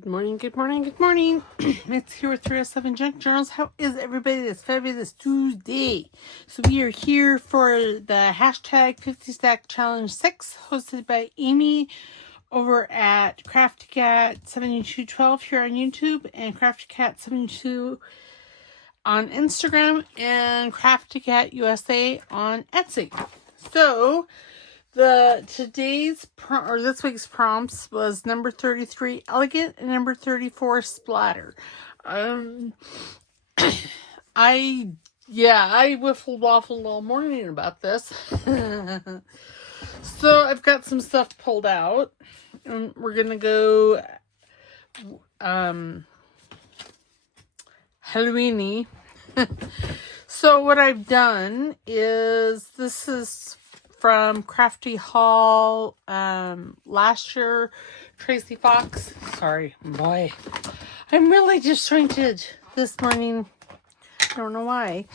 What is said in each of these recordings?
Good morning, good morning, good morning. It's here with 307 Junk Journals. How is everybody this fabulous Tuesday? So we are here for the hashtag 50 Stack Challenge 6, hosted by Amy over at Crafty Cat 7212 here on YouTube, and Crafty Cat 72 on Instagram, and Crafty Cat USA on Etsy. So this week's prompts was number 33 elegant and number 34 splatter. I wiffled waffled all morning about this. So I've got some stuff pulled out, and we're gonna go Halloweeny. So what I've done is, this is from Crafty Haul last year. Tracie Fox. Sorry, boy. I'm really disjointed this morning. I don't know why.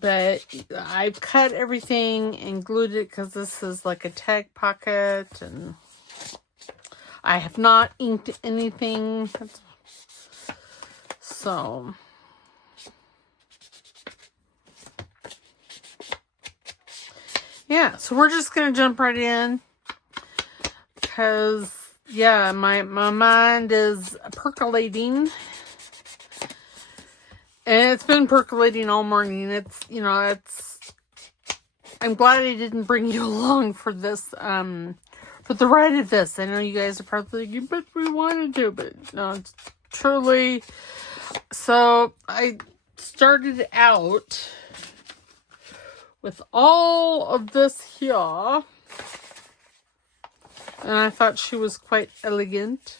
But I've cut everything and glued it because this is like a tag pocket. And I have not inked anything. So yeah, so we're just going to jump right in because, yeah, my mind is percolating. And it's been percolating all morning. I'm glad I didn't bring you along for this, for the ride of this. I know you guys are probably thinking, but we wanted to, but no, it's truly. So I started out with all of this here, and I thought she was quite elegant,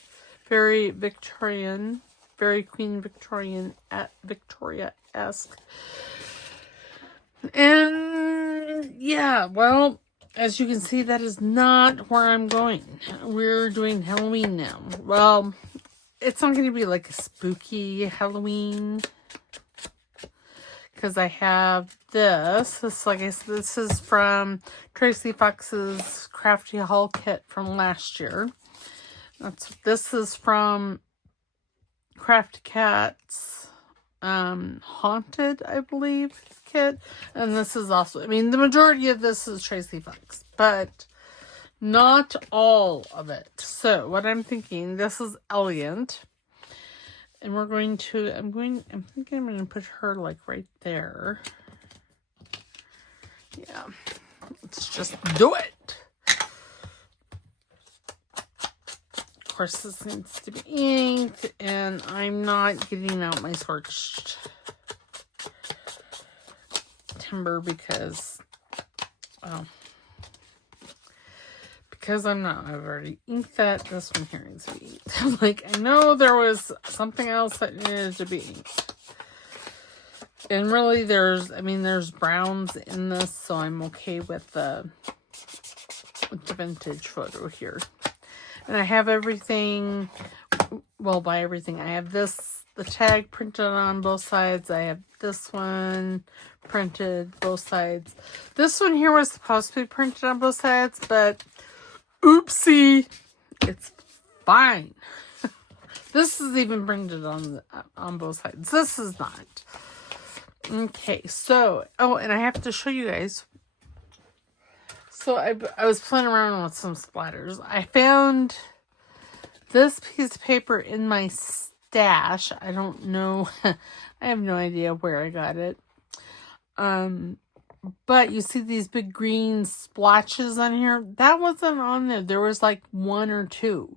very Victorian, very Queen Victorian, Victoria-esque. And yeah, well, as you can see, that is not where I'm going. We're doing Halloween now. Well, it's not going to be like a spooky Halloween, because I have this. Like I said, this is from Tracie Fox's Crafty Haul kit from last year. This is from Crafty Cat's Haunted, I believe, kit. And this is also, the majority of this is Tracie Fox, but not all of it. So what I'm thinking, this is elegant. And we're going to, I'm thinking I'm going to put her like right there. Yeah. Let's just do it. Of course, this needs to be inked, and I'm not getting out my scorched timber because I'm not. I've already inked that. This one here needs to be inked. I'm like, I know there was something else that needed to be inked. And really there's browns in this, so I'm okay with the vintage photo here. And I have everything, well, by everything, I have the tag printed on both sides. I have this one printed both sides. This one here was supposed to be printed on both sides, but oopsie, it's fine. This is even printed on both sides. This is not. Okay, so, and I have to show you guys. So I was playing around with some splatters. I found this piece of paper in my stash. I don't know. I have no idea where I got it. But you see these big green splotches on here? That wasn't on there. There was like one or two.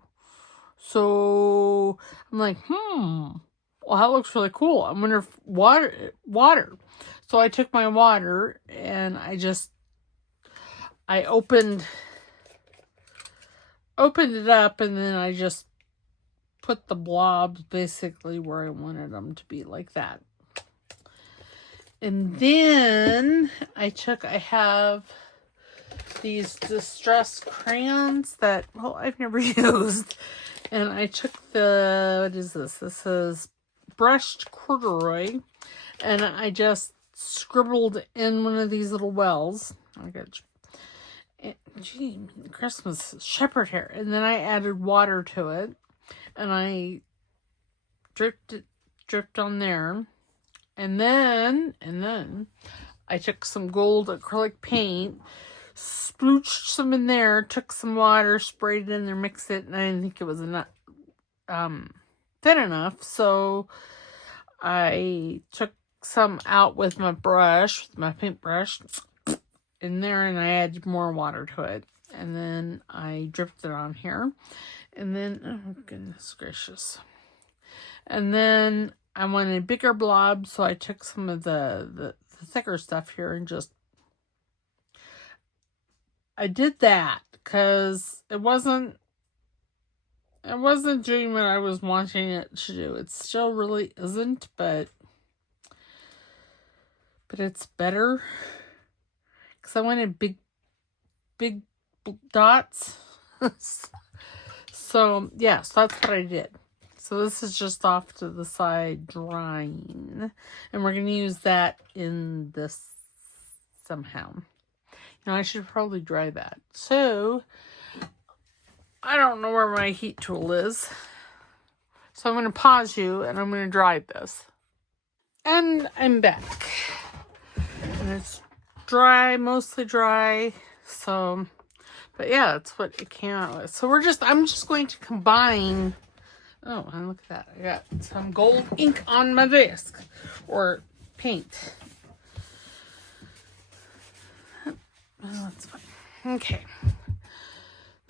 So I'm like, well, that looks really cool. I wonder if water. So I took my water and I opened it up, and then I just put the blobs basically where I wanted them to be, like that. And then I have these distressed crayons that, well, I've never used. And I took what is this? This is brushed corduroy. And I just scribbled in one of these little wells. Gee, Christmas shepherd hair. And then I added water to it. And I dripped on there. And then I took some gold acrylic paint, splooched some in there, took some water, sprayed it in there, mixed it, and I didn't think it was enough, thin enough. So I took some out with my brush, with my paintbrush, in there, and I added more water to it. And then I dripped it on here. And then, oh goodness gracious. And then I wanted a bigger blob, so I took some of the thicker stuff here and just... I did that because it wasn't doing what I was wanting it to do. It still really isn't, but it's better. Because I wanted big dots. So, yeah, so that's what I did. So this is just off to the side drying. And we're going to use that in this somehow. Now, I should probably dry that. So, I don't know where my heat tool is. So I'm going to pause you and I'm going to dry this. And I'm back. And it's dry, mostly dry. So, but yeah, that's what it came out with. So I'm just going to combine... Oh, and look at that. I got some gold ink on my desk. Or paint. Oh, that's fine. Okay.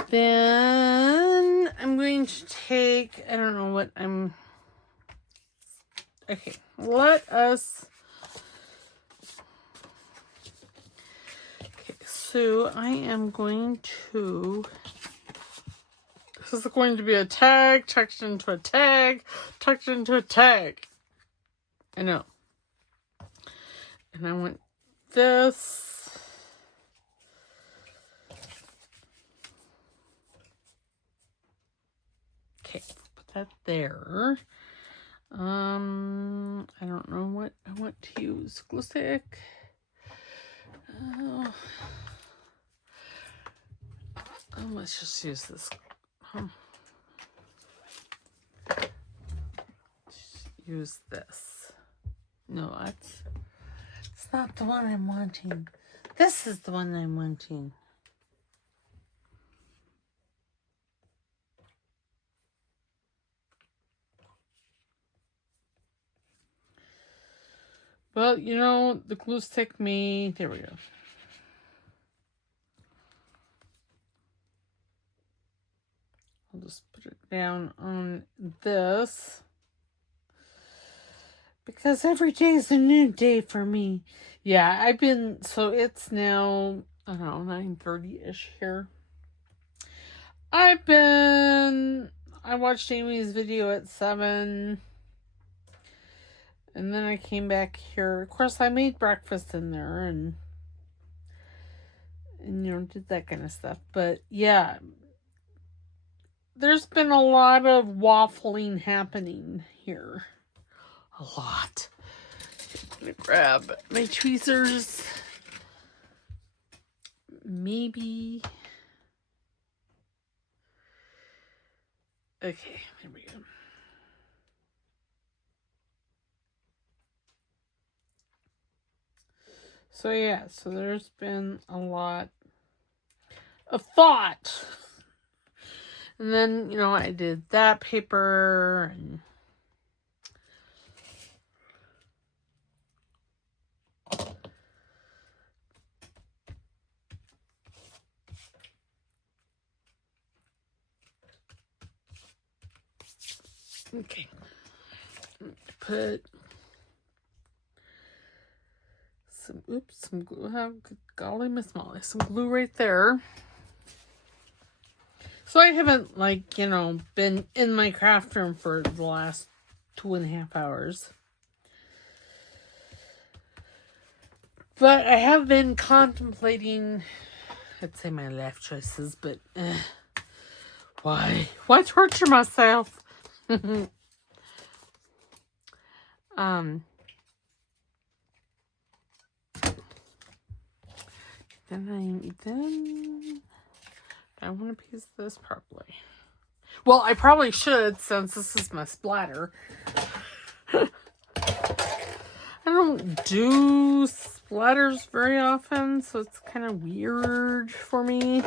Then I'm going to take... I don't know what I'm... Okay. Let us... Okay, so I am going to... This is going to be a tag, tucked into a tag, tucked into a tag. I know. And I want this. Okay, put that there. I don't know what I want to use. Glue stick. Let's just use this. Use this. No, it's not the one I'm wanting. This is the one I'm wanting. Well, you know, the glue stick me. There we go. I'll just put it down on this. Because every day is a new day for me. Yeah, so it's now, I don't know, 9:30-ish here. I watched Amy's video at 7. And then I came back here. Of course, I made breakfast in there and you know, did that kind of stuff. But yeah, there's been a lot of waffling happening here. A lot. I'm gonna grab my tweezers. Maybe. Okay, there we go. So yeah, so there's been a lot of thought. And then, you know, I did that paper and okay. Put some glue. Golly Miss Molly, some glue right there. So I haven't, like, you know, been in my craft room for the last 2.5 hours. But I have been contemplating, I'd say my life choices, but why? Why torture myself? Then I want to piece this probably. Well, I probably should, since this is my splatter. I don't do splatters very often, so it's kind of weird for me.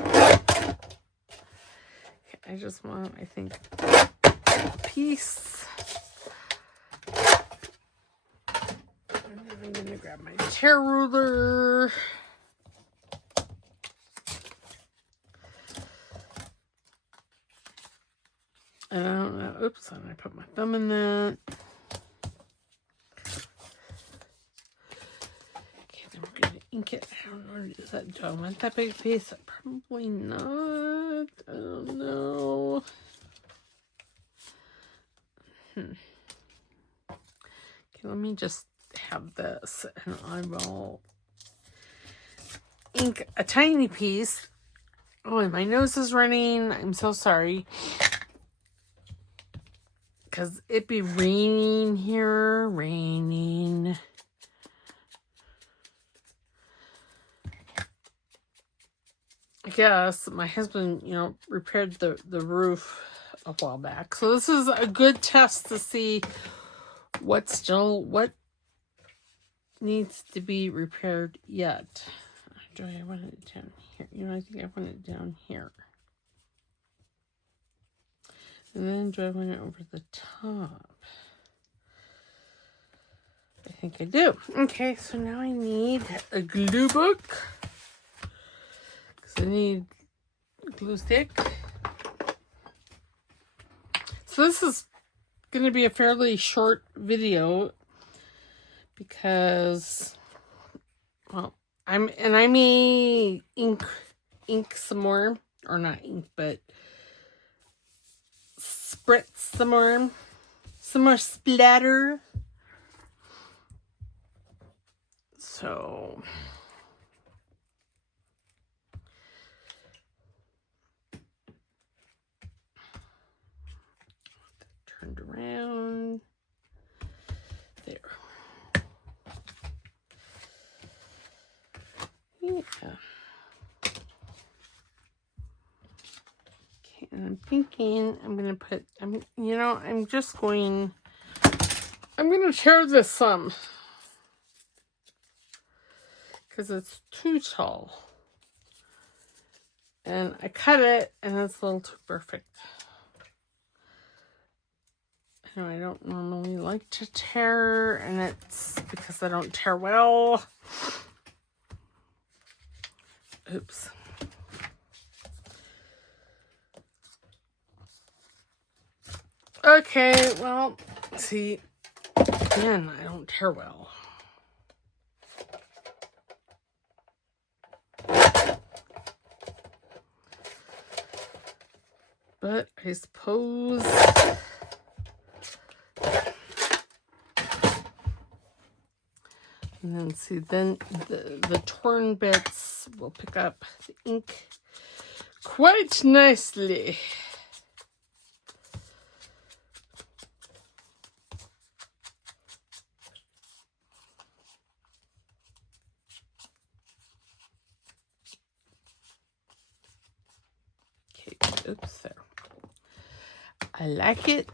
I just want, I think, a piece. And then I'm going to grab my tear ruler. And I don't know, oops, and I put my thumb in that. Okay, then we're going to ink it. I don't know, is that, do I want that big piece? Probably not. I don't know. Okay, let me just have this, and I will ink a tiny piece. Oh, and my nose is running. I'm so sorry. Because it be raining here. Raining. I guess my husband, you know, repaired the roof a while back. So this is a good test to see what needs to be repaired yet. Do I want it down here? You know, I think I want it down here. And then do I want it over the top? I think I do. Okay, so now I need a glue book. Because I need glue stick. So this is going to be a fairly short video. Because, well, I may ink some more. Or not ink, but spritz some more splatter. So turned around there. Yeah. And I'm thinking I'm going to put, I'm going to tear this some. Because it's too tall. And I cut it and it's a little too perfect. I know I don't normally like to tear, and it's because I don't tear well. Oops. Okay, well, see, again, I don't tear well. But I suppose and then see, then the torn bits will pick up the ink quite nicely. Okay, oops, there. I like it.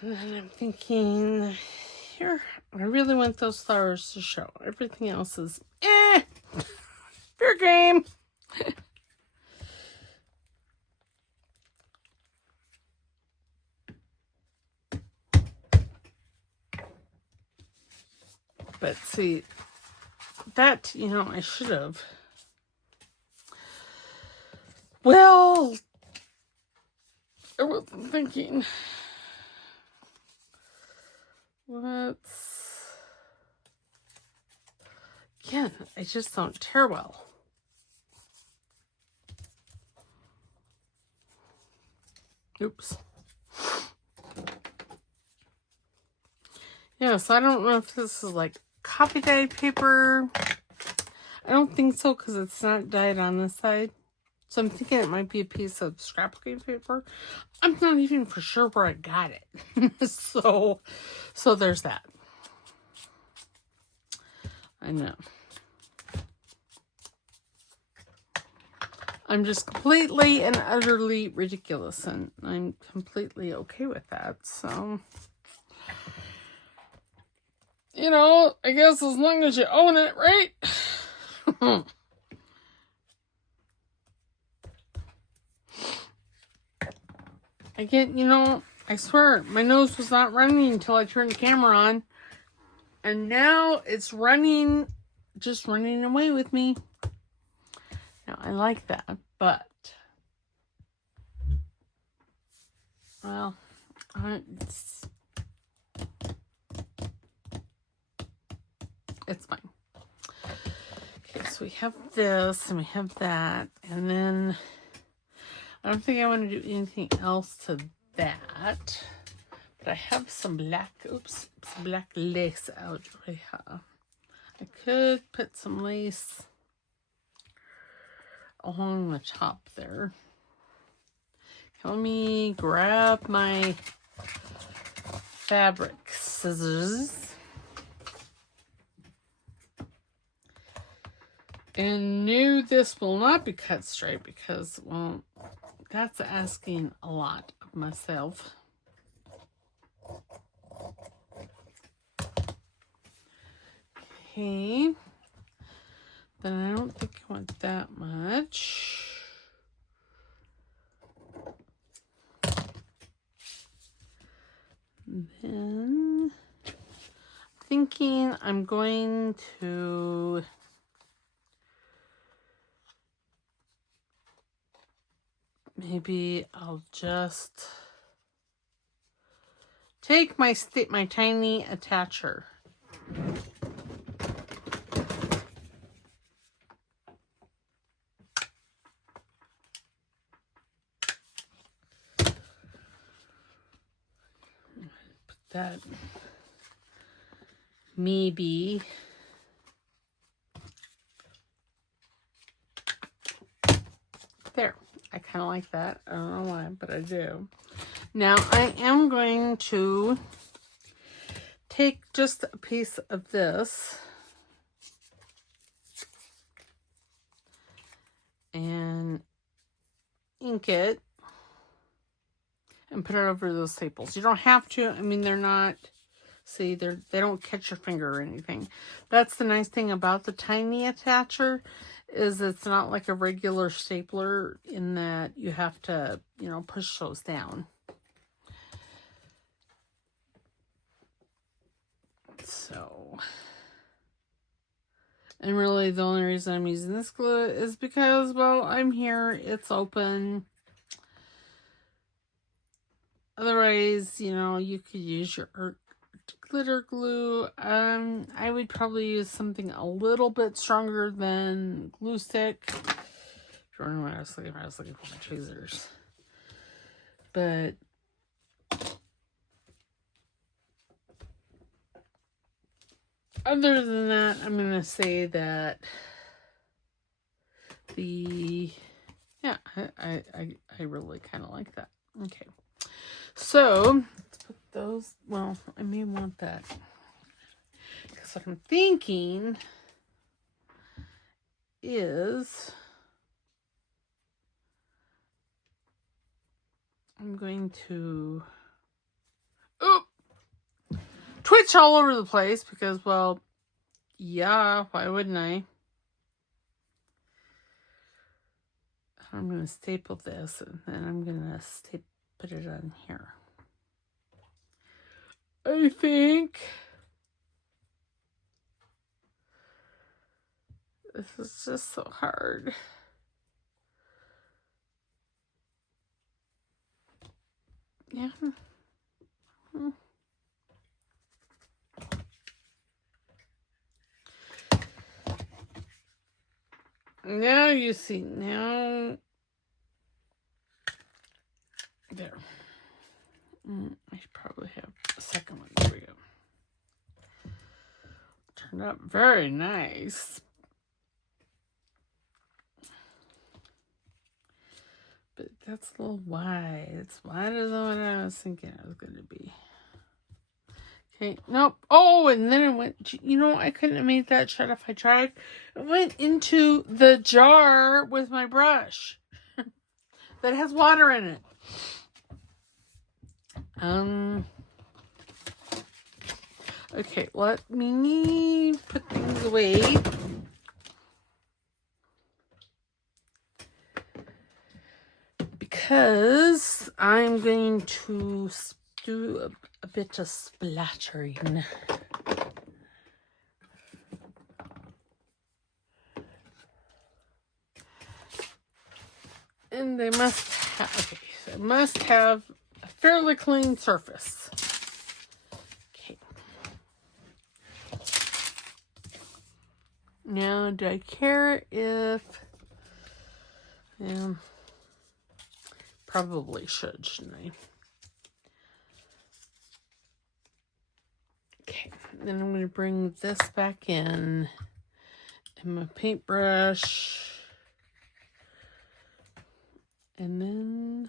And then I'm thinking, here, I really want those flowers to show. Everything else is, fair game. But see, that, I should have. Well, I wasn't thinking. Again, I just don't tear well. Oops. Yeah, so I don't know if this is like copy dyed paper. I don't think so, because it's not dyed on this side. So I'm thinking it might be a piece of scrapbooking paper. I'm not even for sure where I got it. So there's that. I know. I'm just completely and utterly ridiculous, and I'm completely okay with that, so... You know, I guess as long as you own it, right? Again, you know, I swear, my nose was not running until I turned the camera on. And now it's running, just running away with me. Now, I like that, but... Well, it's fine. Okay, so we have this, and we have that, and then... I don't think I want to do anything else to that. But I have some black, some black lace out right here. I could put some lace along the top there. Let me grab my fabric scissors. And no, this will not be cut straight because, well, that's asking a lot of myself. Okay. Then I don't think I want that much. Then thinking I'm going to maybe I'll just take my tiny attacher. Put that maybe there. I kind of like that. I don't know why, but I do. Now I am going to take just a piece of this and ink it and put it over those staples. You don't have to. I mean, they're not, see, they don't catch your finger or anything. That's the nice thing about the tiny attacher, is it's not like a regular stapler in that you have to, you know, push those down. So, and really the only reason I'm using this glue is because, well, I'm here, it's open. Otherwise, you know, you could use your glitter glue. I would probably use something a little bit stronger than glue stick. If you remember what I was looking for my tweezers. But other than that, I'm going to say that yeah, I really kind of like that. Okay. So, let's put those, well, I may want that. Because what I'm thinking is I'm going to twitch all over the place because, well, yeah, why wouldn't I? I'm going to staple this and then I'm going to put it on here. I think this is just so hard. Yeah. Now you see, now there. I should probably have a second one. There we go. Turned out very nice. But that's a little wide. It's wider than what I was thinking it was going to be. Okay, nope. Oh, and then it went, you know, I couldn't have made that shut if I tried. It went into the jar with my brush that has water in it. Okay, let me put things away. Because I'm going to do a bit of splattering. And they must have a fairly clean surface. Okay. Now, do I care if... probably should, shouldn't I? Okay, then I'm going to bring this back in. And my paintbrush. And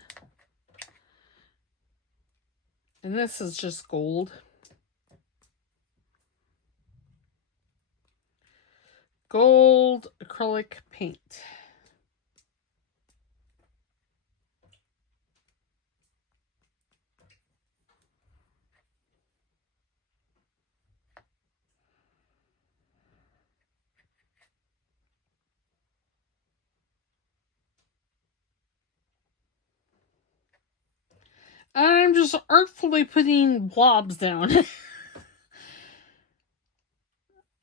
this is just gold. Gold acrylic paint. I'm just artfully putting blobs down.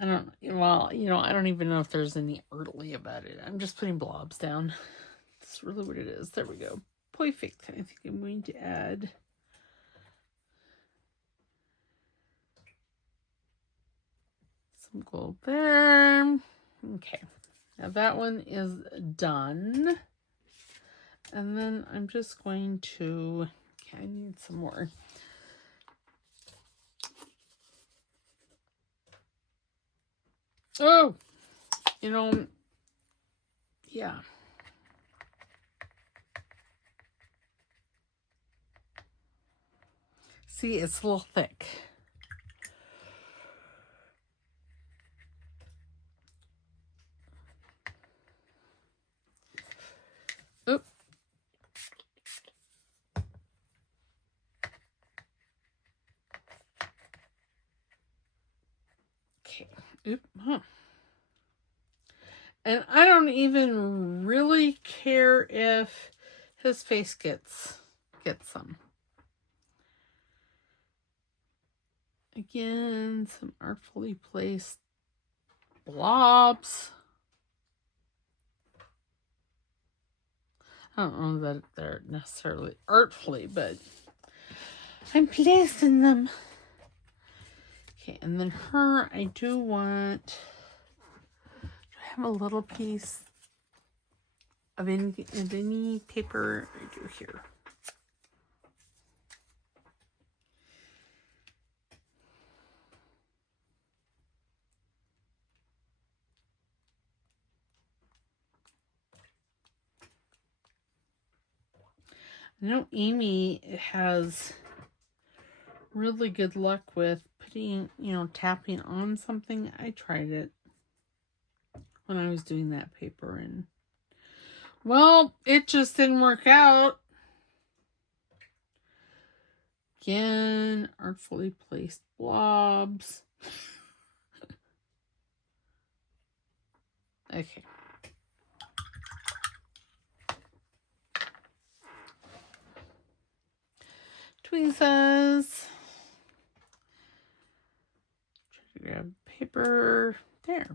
I don't even know if there's any artly about it. I'm just putting blobs down. That's really what it is. There we go. Perfect. I think I'm going to add some gold there. Okay. Now that one is done. And then I'm just going to, okay, I need some more. Oh, yeah. See, it's a little thick. Oop. Okay. Oop. Huh. And I don't even really care if his face gets some. Again, some artfully placed blobs. I don't know that they're necessarily artfully, but I'm placing them. Okay, and then her, I do want... have a little piece of any paper I do here. I know Amy has really good luck with putting, tapping on something. I tried it when I was doing that paper, and well, it just didn't work out. Again, artfully placed blobs. Okay. Tweezers. Try to grab paper. There.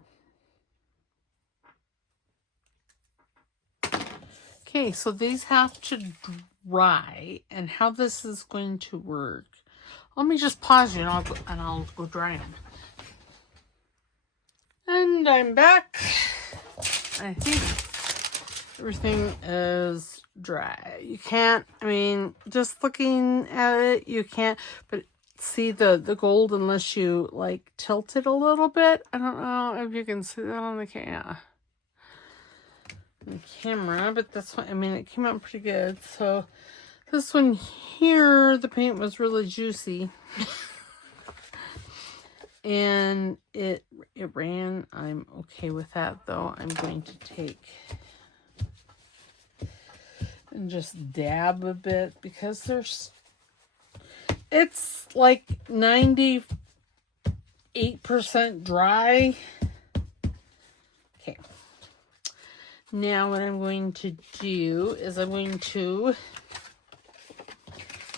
Okay, so these have to dry, and how this is going to work. Let me just pause you, and I'll go dry them. And I'm back. I think everything is dry. You can't, just looking at it, you can't, but see the gold unless you like tilt it a little bit. I don't know if you can see that on the camera, but that's what, it came out pretty good. So this one here, the paint was really juicy. And it ran. I'm okay with that, though. I'm going to take and just dab a bit because it's like 98% dry. Okay. Now what I'm going to do is I'm going to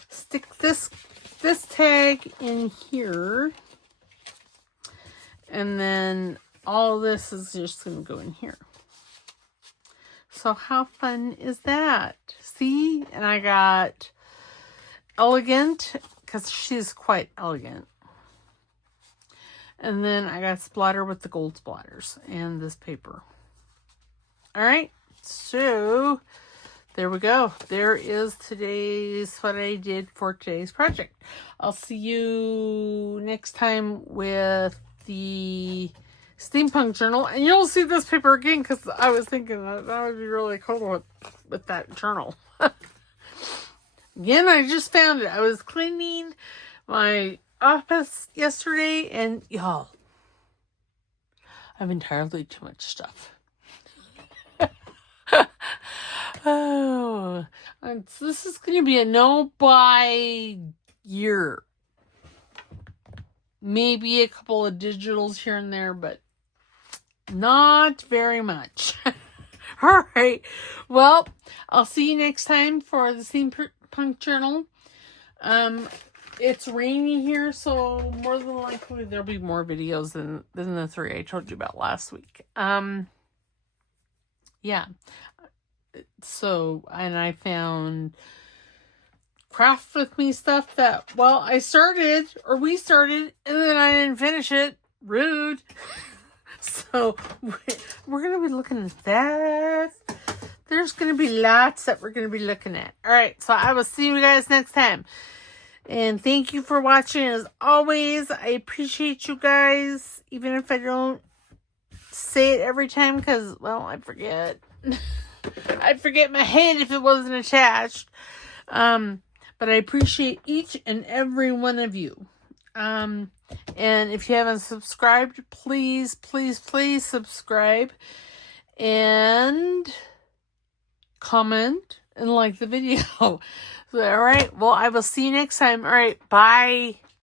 stick this tag in here. And then all this is just going to go in here. So how fun is that? See? And I got Elegant, because she's quite elegant. And then I got Splatter with the gold splatters and this paper. Alright, so there we go. There is what I did for today's project. I'll see you next time with the steampunk journal, and you'll see this paper again because I was thinking that would be really cool with that journal. Again, I just found it. I was cleaning my office yesterday, and y'all, I have entirely too much stuff. Oh, this is going to be a no-buy year. Maybe a couple of digitals here and there, but not very much. All right. Well, I'll see you next time for the Steampunk Journal. It's rainy here, so more than likely there'll be more videos than the 3 I told you about last week. Yeah. So, and I found craft with me stuff that, well, we started, and then I didn't finish it. Rude. So, we're going to be looking at that. There's going to be lots that we're going to be looking at. All right, so I will see you guys next time. And thank you for watching. As always, I appreciate you guys, even if I don't say it every time, because, well, I forget. I'd forget my head if it wasn't attached. But I appreciate each and every one of you. And if you haven't subscribed, please, please, please subscribe. And comment and like the video. So, all right. Well, I will see you next time. All right. Bye.